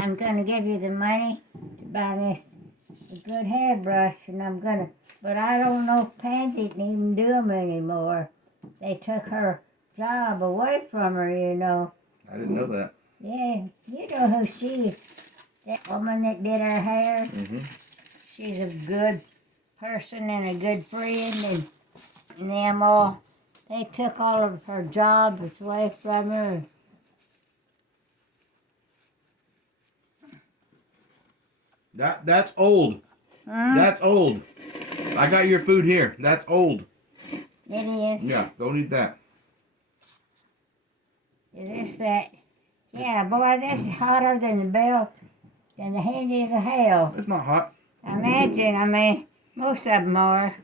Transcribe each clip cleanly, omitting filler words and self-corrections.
I'm gonna give you the money to buy this a good hairbrush, and but I don't know if Pansy can even do them anymore. They took her job away from her, you know. I didn't know that. Yeah, you know who she is. That woman that did her hair. Mm-hmm. She's a good person and a good friend, and them all. They took all of her jobs away from her. That's old. That's old. I got your food here. That's old. It is. Yeah, don't eat that. Is this that? Yeah, boy, this is hotter than the hinges of hell. It's not hot. Imagine, I mean, most of them are.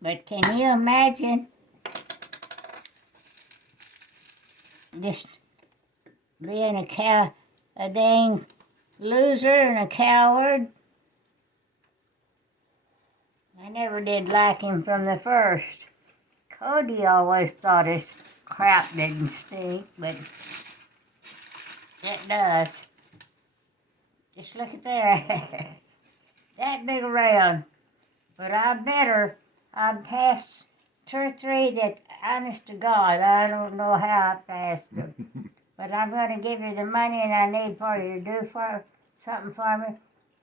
But can you imagine just being a dang loser and a coward? I never did like him from the first. Cody always thought his crap didn't stink, but it does. Just look at there. That big around. But I'm past 2 or 3 that, honest to God, I don't know how I passed them. But I'm going to give you the money and I need for you to do something for me.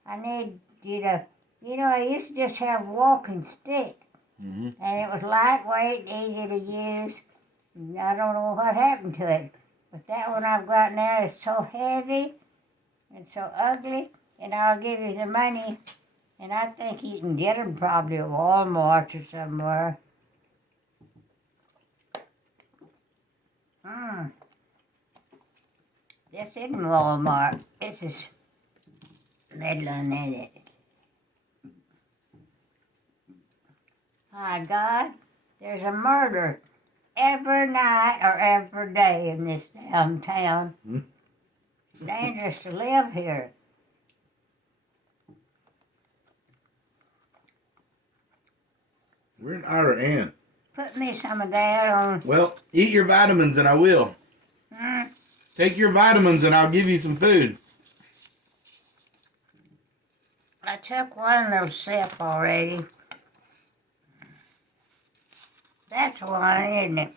I need you to, I used to just have a walking stick. Mm-hmm. And it was lightweight, easy to use. I don't know what happened to it. But that one I've got now is so heavy and so ugly. And I'll give you the money. And I think you can get them probably at Walmart or somewhere. This isn't Walmart. This is Midland, isn't it? My God, there's a murder every night or every day in this damn town. Dangerous to live here. We're in Ira Ann. Put me some of that on. Well, eat your vitamins and I will. Take your vitamins and I'll give you some food. I took one little sip already. That's one, isn't it?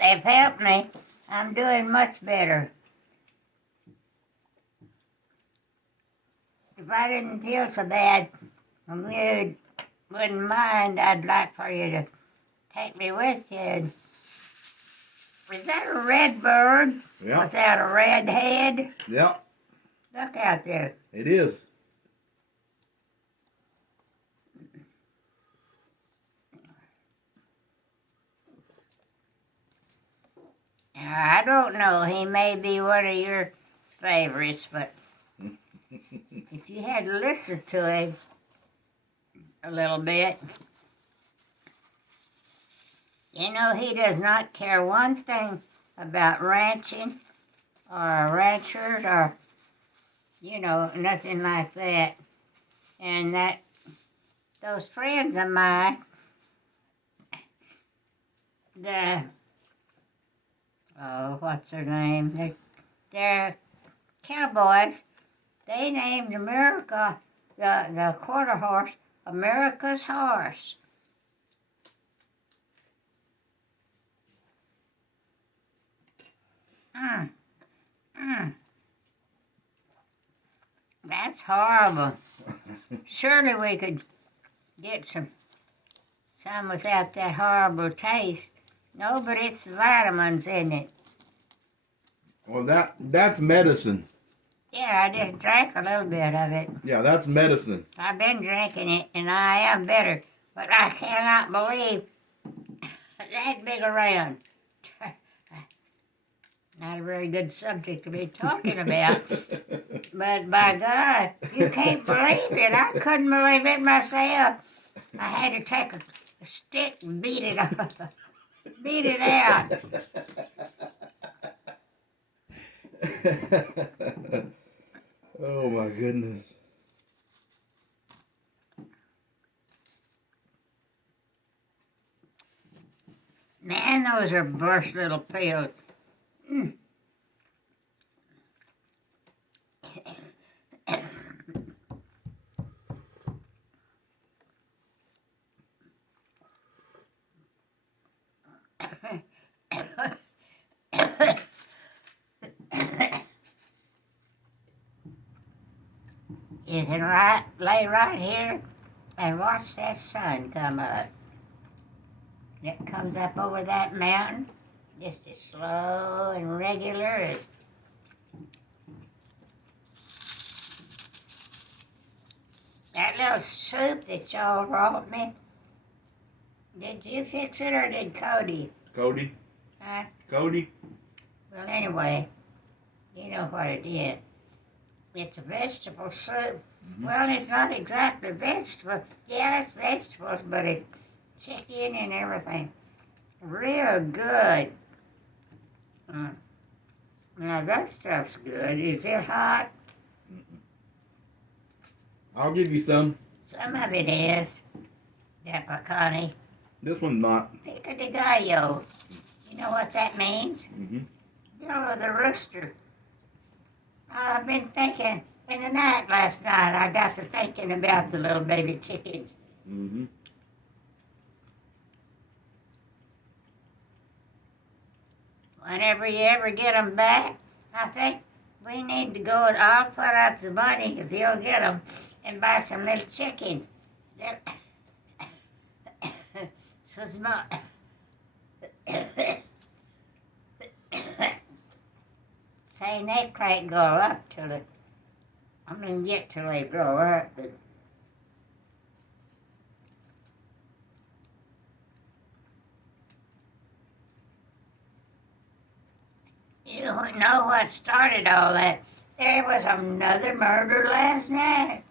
They've helped me. I'm doing much better. If I didn't feel so bad, you wouldn't mind, I'd like for you to take me with you. Is that a red bird? Yeah. Without a red head? Yeah. Look out there. It is. Now, I don't know. He may be one of your favorites, but if you had to listen to him a little bit, he does not care one thing about ranching or ranchers or, nothing like that. And those friends of mine, what's their name? They're cowboys. They named America, the quarter horse, America's horse. That's horrible. Surely we could get some without that horrible taste. No, but it's the vitamins in it. Well, that's medicine. Yeah, I just drank a little bit of it. Yeah, that's medicine. I've been drinking it, and I am better. But I cannot believe that big around. Not a very good subject to be talking about. But by God, you can't believe it. I couldn't believe it myself. I had to take a stick and beat it up. Beat it out. Oh my goodness. Man, those are burst little pills. Mm. You can lay right here and watch that sun come up. It comes up over that mountain just as slow and regular as that little soup that y'all brought me. Did you fix it or did Cody? Cody. Huh? Cody. Well, anyway, you know what it is. It's a vegetable soup. Well, it's not exactly vegetable. Yeah, it's vegetables, but it's chicken and everything. Real good. Now that stuff's good. Is it hot? I'll give you some. Some of it is. That pecani. This one's not. Pico de gallo. You know what that means? Mm-hmm. Bill of the rooster. I've been thinking in the night last night. I got to thinking about the little baby chickens. Mm-hmm. Whenever you ever get them back, I think we need to go and I'll put up the money if you'll get them and buy some little chickens. They're so small. Saying they can't go up till it. Get till they grow up, but you don't know what started all that. There was another murder last night.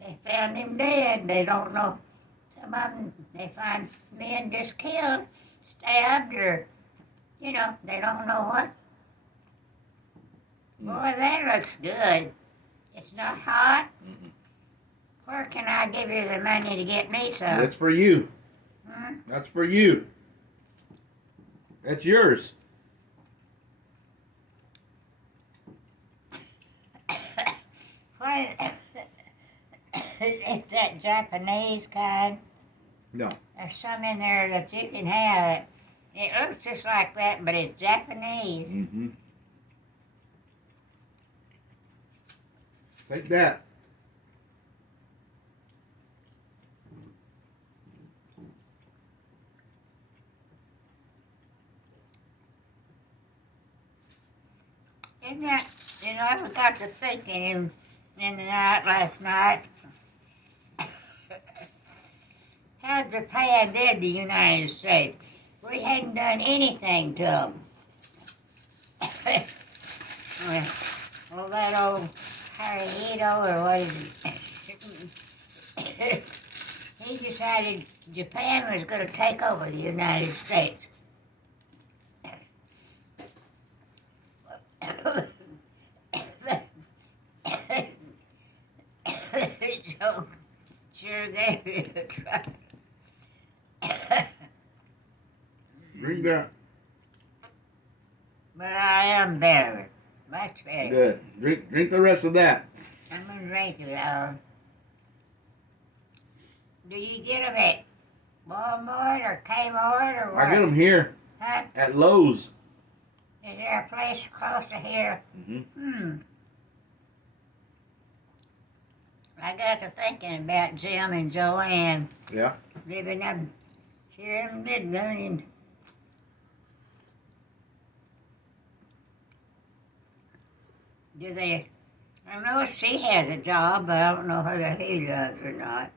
They found him dead. They don't know. Some of them, they find men just killed, stabbed, or, they don't know what. Boy, that looks good. It's not hot. Where can I give you the money to get me some? That's for you. Hmm? That's for you. That's yours. What? Is that Japanese kind? No. There's some in there that you can have. It looks just like that, but it's Japanese. Mm-hmm. Take that. Isn't that, I got to thinking in the night last night how Japan did the United States. We hadn't done anything to them. Well, that old Hirohito, or what is it? He decided Japan was going to take over the United States. So, sure gave it a try. Drink that. But I am better. Much better. Good. Drink the rest of that. I'm going to drink it out. Do you get them at Walmart or Kmart or what? I get them here. Huh? At Lowe's. Is there a place close to here? Mm-hmm. I got to thinking about Jim and Joanne Yeah. living up here in Midland. Do they? I know she has a job, but I don't know whether he does or not.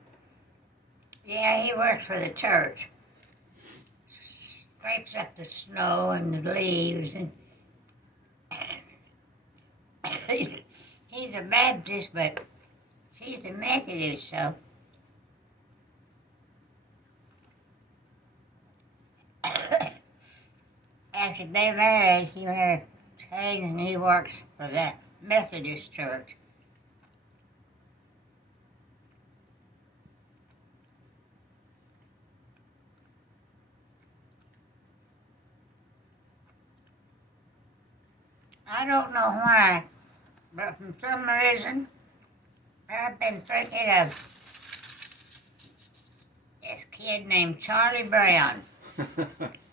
Yeah, he works for the church. Scrapes up the snow and the leaves, and he's a Baptist, but she's a Methodist, so. After they married, he married Shane, and he works for that Methodist church. I don't know why, but for some reason, I've been thinking of this kid named Charlie Brown.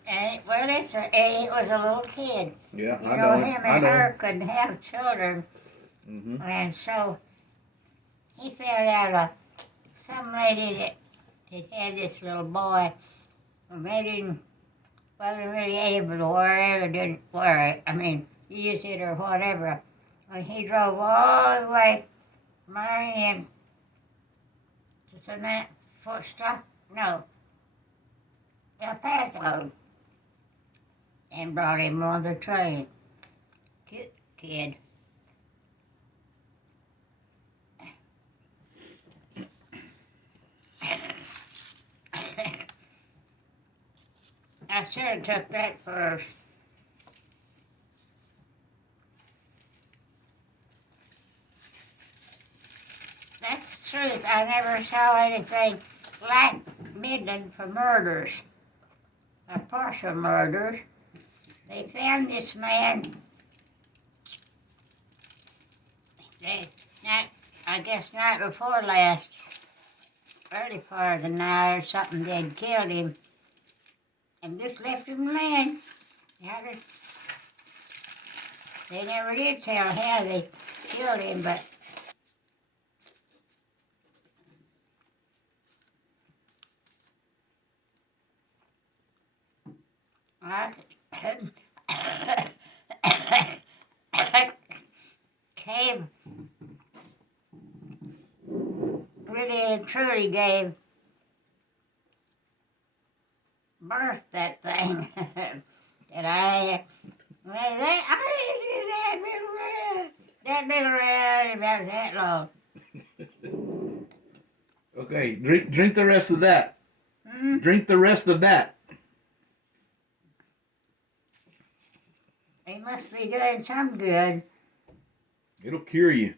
And it was a little kid. Yeah, You I know, know. him I and know. her couldn't have children, and so he found out some lady that had this little boy, and they wasn't really able to wear it or didn't wear it. I mean, use it or whatever. And he drove all the way from Marion to Cement for stuff, no, El Paso, and brought him on the train. Kid. I should have took that first. That's the truth. I never saw anything like Midland for murders, or partial murders. They found this man, not, I guess night before last, early part of the night or something, they'd killed him and just left him laying. They never did tell how they killed him, but I Cave really and truly gave birth that thing that I well, that big around about that long. Okay, drink the rest of that. Hmm? Drink the rest of that. They must be doing some good. It'll cure you.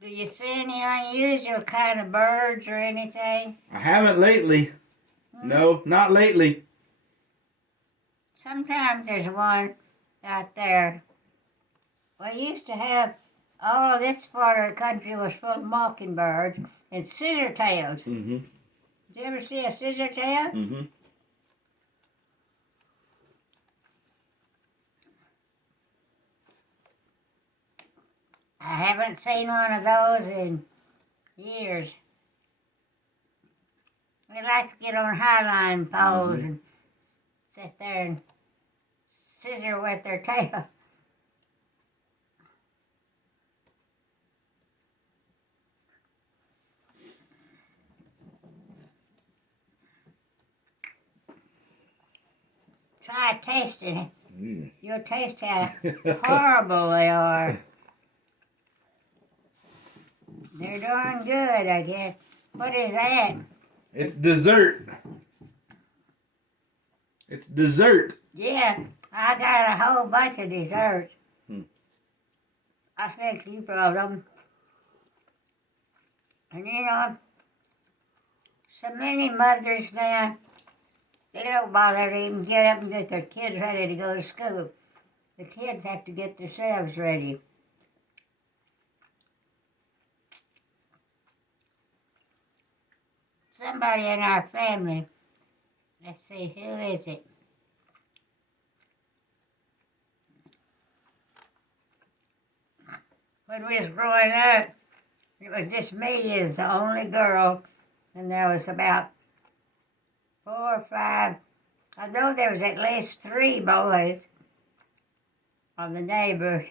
Do you see any unusual kind of birds or anything? I haven't lately. No, not lately. Sometimes there's one out there. We used to have all of this part of the country was full of mockingbirds and scissor-tails. Mm-hmm. Did you ever see a scissor-tail? Mm-hmm. I haven't seen one of those in years. They like to get on highline poles and sit there and scissor with their tail. Try tasting it. Mm. You'll taste how horrible they are. They're darn good, I guess. What is that? It's dessert. It's dessert. Yeah, I got a whole bunch of desserts. Hmm. I think you brought them. And you know, so many mothers now, they don't bother to even get up and get their kids ready to go to school. The kids have to get themselves ready. Somebody in our family, let's see, who is it? When we was growing up, it was just me as the only girl, and there was about 4 or 5. I know there was at least 3 boys of the neighbors.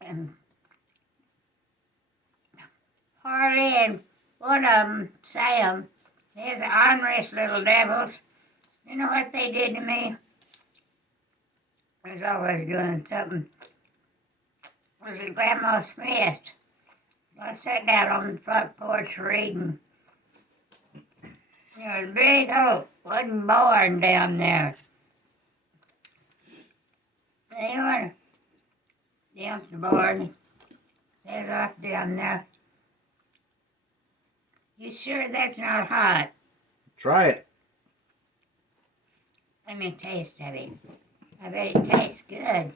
And Harley and one of them, Sam, they're the honest little devils. You know what they did to me? I was always doing something. It was at Grandma Smith's. I sat down on the front porch reading. There was a big oak, wooden barn down there. They were down the barn. There's us down there. You sure that's not hot? Try it. Let me taste of it. I bet it tastes good.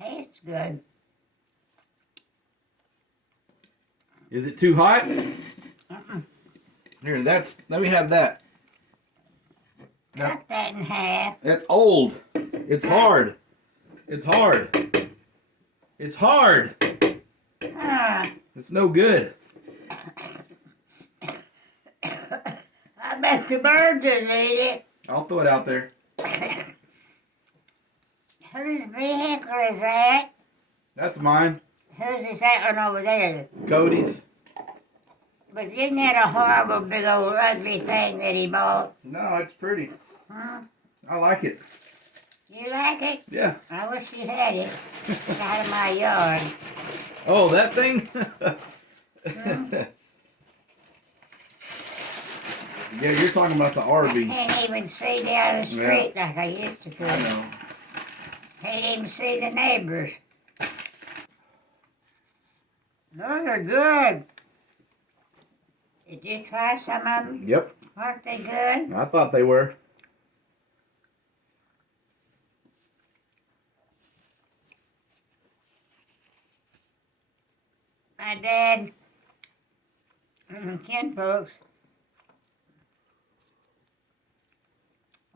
Tastes good. Is it too hot? Uh-uh. Here, let me have that. Cut that in half. That's old. It's hard. It's hard. It's hard. Ah, It's no good. I bet the birds will eat it. I'll throw it out there. Whose vehicle is that? That's mine. Whose is that one over there? Cody's. But isn't that a horrible big old ugly thing that he bought? No, it's pretty. Huh? I like it. You like it? Yeah. I wish you had it. It's out of my yard. Oh, that thing? Yeah, you're talking about the I RV. can't even see down the street like I used to could. I know. Can't even see the neighbors. Those are good. Did you try some of them? Yep. Weren't they good? I thought they were. My dad and kinfolks,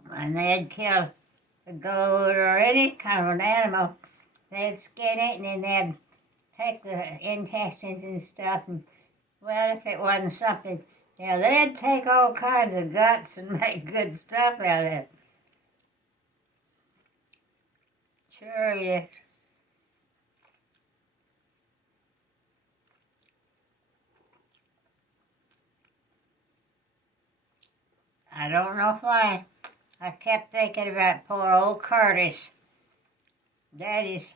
when they'd kill a goat or any kind of an animal, they'd skin it and then they'd take the intestines and stuff and, well, if it wasn't something, they'd take all kinds of guts and make good stuff out of it. Sure, yes. I don't know why. I kept thinking about poor old Curtis, Daddy's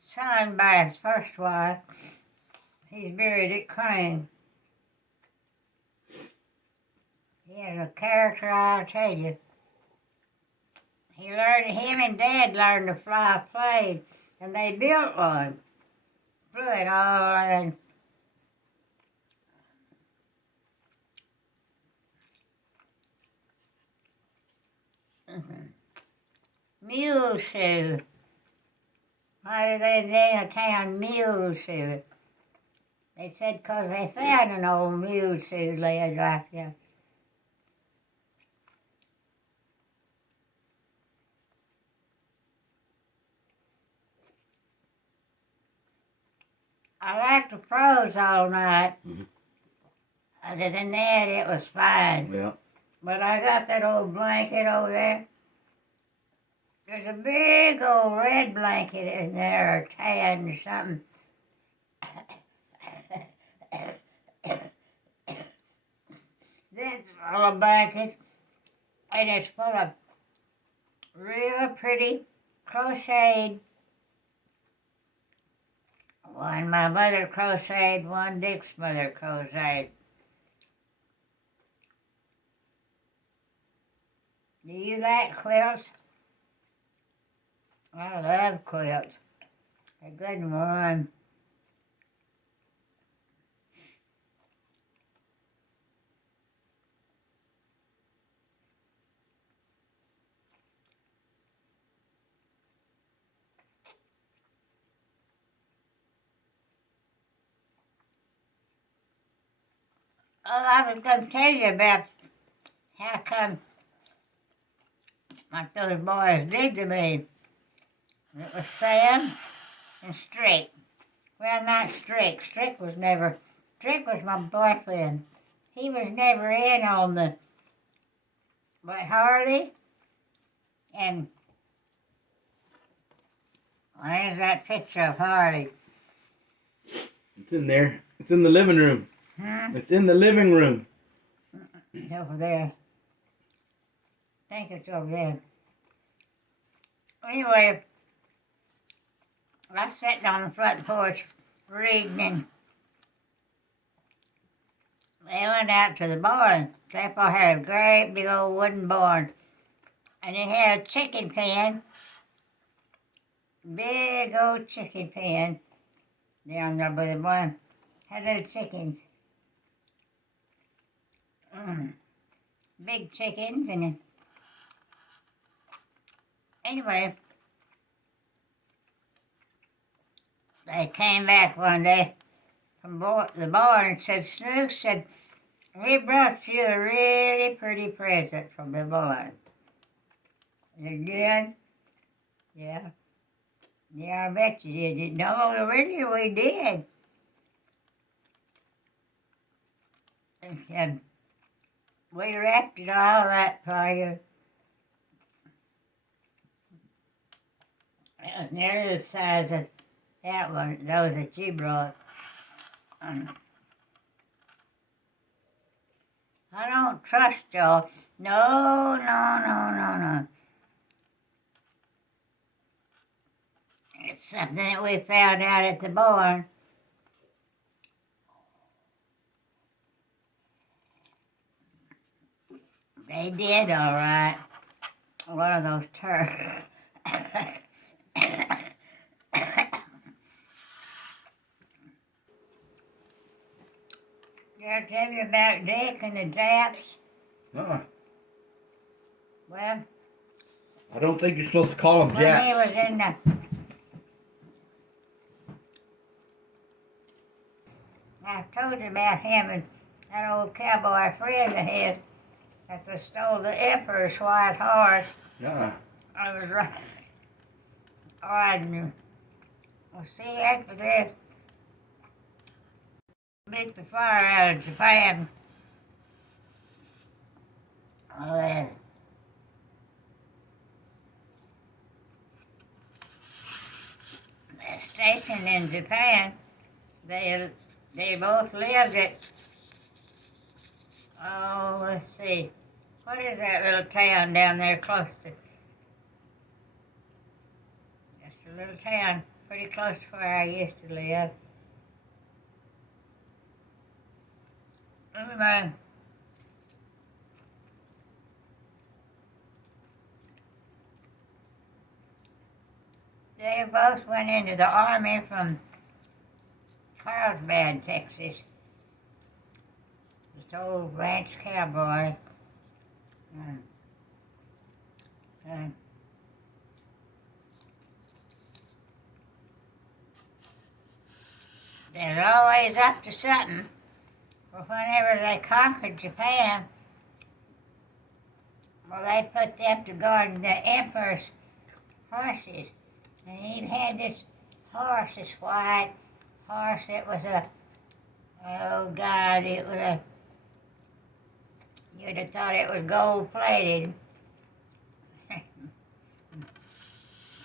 son by his first wife. He's buried at Crane. He is a character, I'll tell you. Him and Dad learned to fly a plane, and they built one. Flew it all in. Mule shoe. Why did they name a town Mule Shoe? They said 'cause they found an old mule shoe laying right there. I liked the froze all night. Mm-hmm. Other than that, it was fine. Yeah. But I got that old blanket over there. There's a big old red blanket in there, or tan or something. That's full of blankets, and it's full of real pretty crocheted. One my mother crocheted, one Dick's mother crocheted. Do you like quilts? I love quilts. A good one. Oh, I was going to tell you about how come like those boys did to me. It was Sam and Strick. Well, not Strick. Strick was my boyfriend. He was never in on but Harley and, where's that picture of Harley? It's in there. It's in the living room. Huh? It's in the living room. It's over there. I think it's over there. Anyway, I sat on the front porch reading, and they went out to the barn. Grandpa had a great big old wooden barn, and he had a chicken pen, big old chicken pen down there by the barn. had little chickens. Big chickens, and anyway, they came back one day from the barn and said, Snook said, we brought you a really pretty present from the barn. You did? Yeah. Yeah, I bet you did. No, really, we did. And said, we wrapped it all up for you. It was nearly the size of that one, those that you brought. I don't trust y'all. No, no, no, no, no. It's something that we found out at the barn. They did all right. One of those turkeys. Did I tell you about Dick and the Japs? Uh-uh. Well, I don't think you're supposed to call them when he was Japs. in the... I told you about him and that old cowboy friend of his that stole the Emperor's white horse. Uh-uh. I was right. Riding. Well, see, after this, beat the fire out of Japan. Well, they're stationed in Japan. They both lived at, oh, let's see, what is that little town down there close to? It's a little town pretty close to where I used to live. Anyway, they both went into the army from Carlsbad, Texas. This old ranch cowboy. They're always up to something. Well, whenever they conquered Japan, well, they put them to guard the Emperor's horses. And he had this horse, this white horse. It was oh God, it was you'd have thought it was gold plated.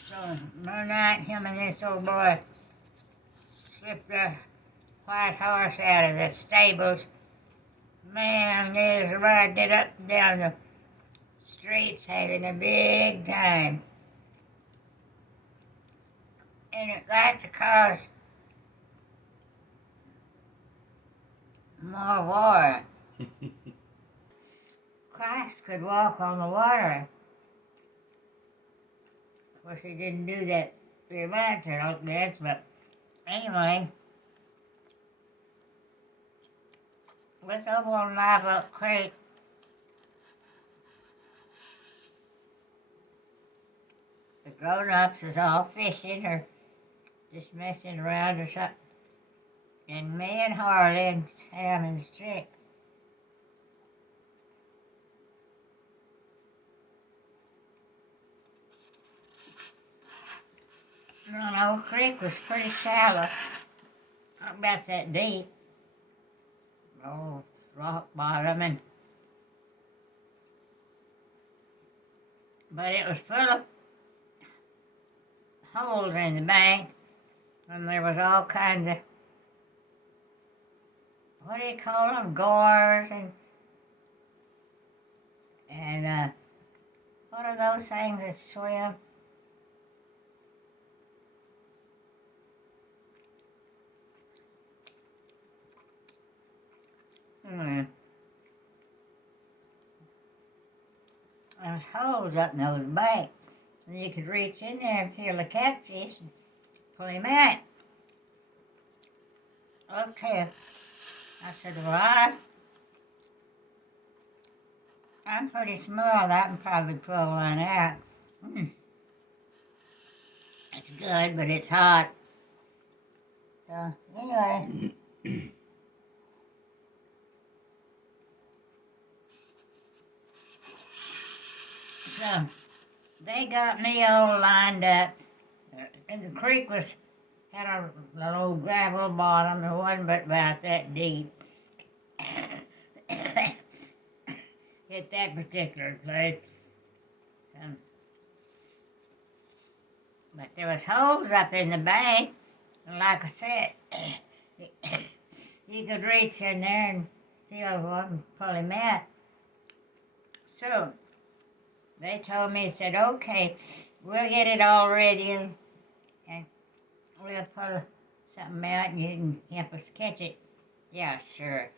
So one night, him and this old boy slipped the white horse out of the stables. Man, they was riding it up and down the streets, having a big time. And it like to cause more water. Christ could walk on the water. Of course, he didn't do that very much, I don't guess, but anyway, let's over on Live Oak Creek. The grown-ups is all fishing or just messing around or something. And me and Harley and Sam and Strick. The old creek was pretty shallow. Not about that deep. Oh, rock bottom but it was full of holes in the bank, and there was all kinds of, what do you call them, gores and what are those things that swim? There was holes up in those banks, and you could reach in there and feel the catfish and pull him out. okay. I said, well, I'm pretty small. I can probably pull one out. Mm. It's good, but it's hot. So, anyway. So, they got me all lined up. And the creek had a little gravel bottom. It wasn't but about that deep. At that particular place. So, but there was holes up in the bank. And like I said, you could reach in there and feel one and pull him out. So, they told me, said, okay, we'll get it all ready and we'll pull something out and you can help us catch it. Yeah, sure.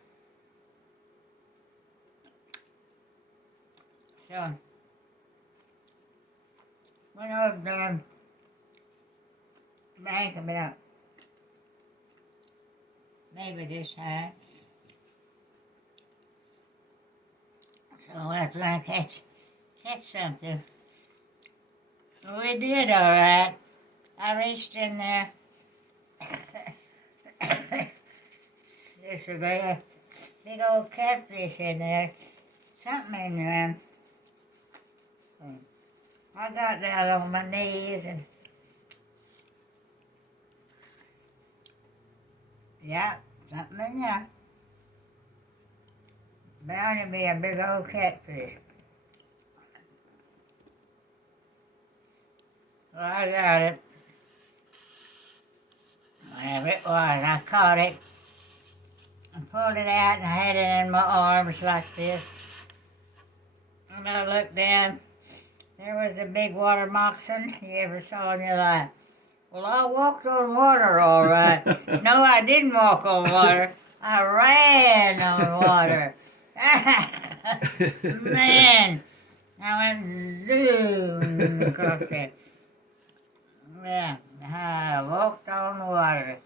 So, went over the bank about maybe this high. So I was going to catch something. We did all right. I reached in there. There's a big old catfish in there. Something in there. I got down on my knees and yeah, something in there. Bound to be a big old catfish. Well, I got it. Whatever it was, I caught it. I pulled it out and I had it in my arms like this. And I looked down. There was a big water moccasin you ever saw in your life. Well, I walked on water all right. No, I didn't walk on water. I ran on water. Man, I went zoom across there. Yeah, I walked on water.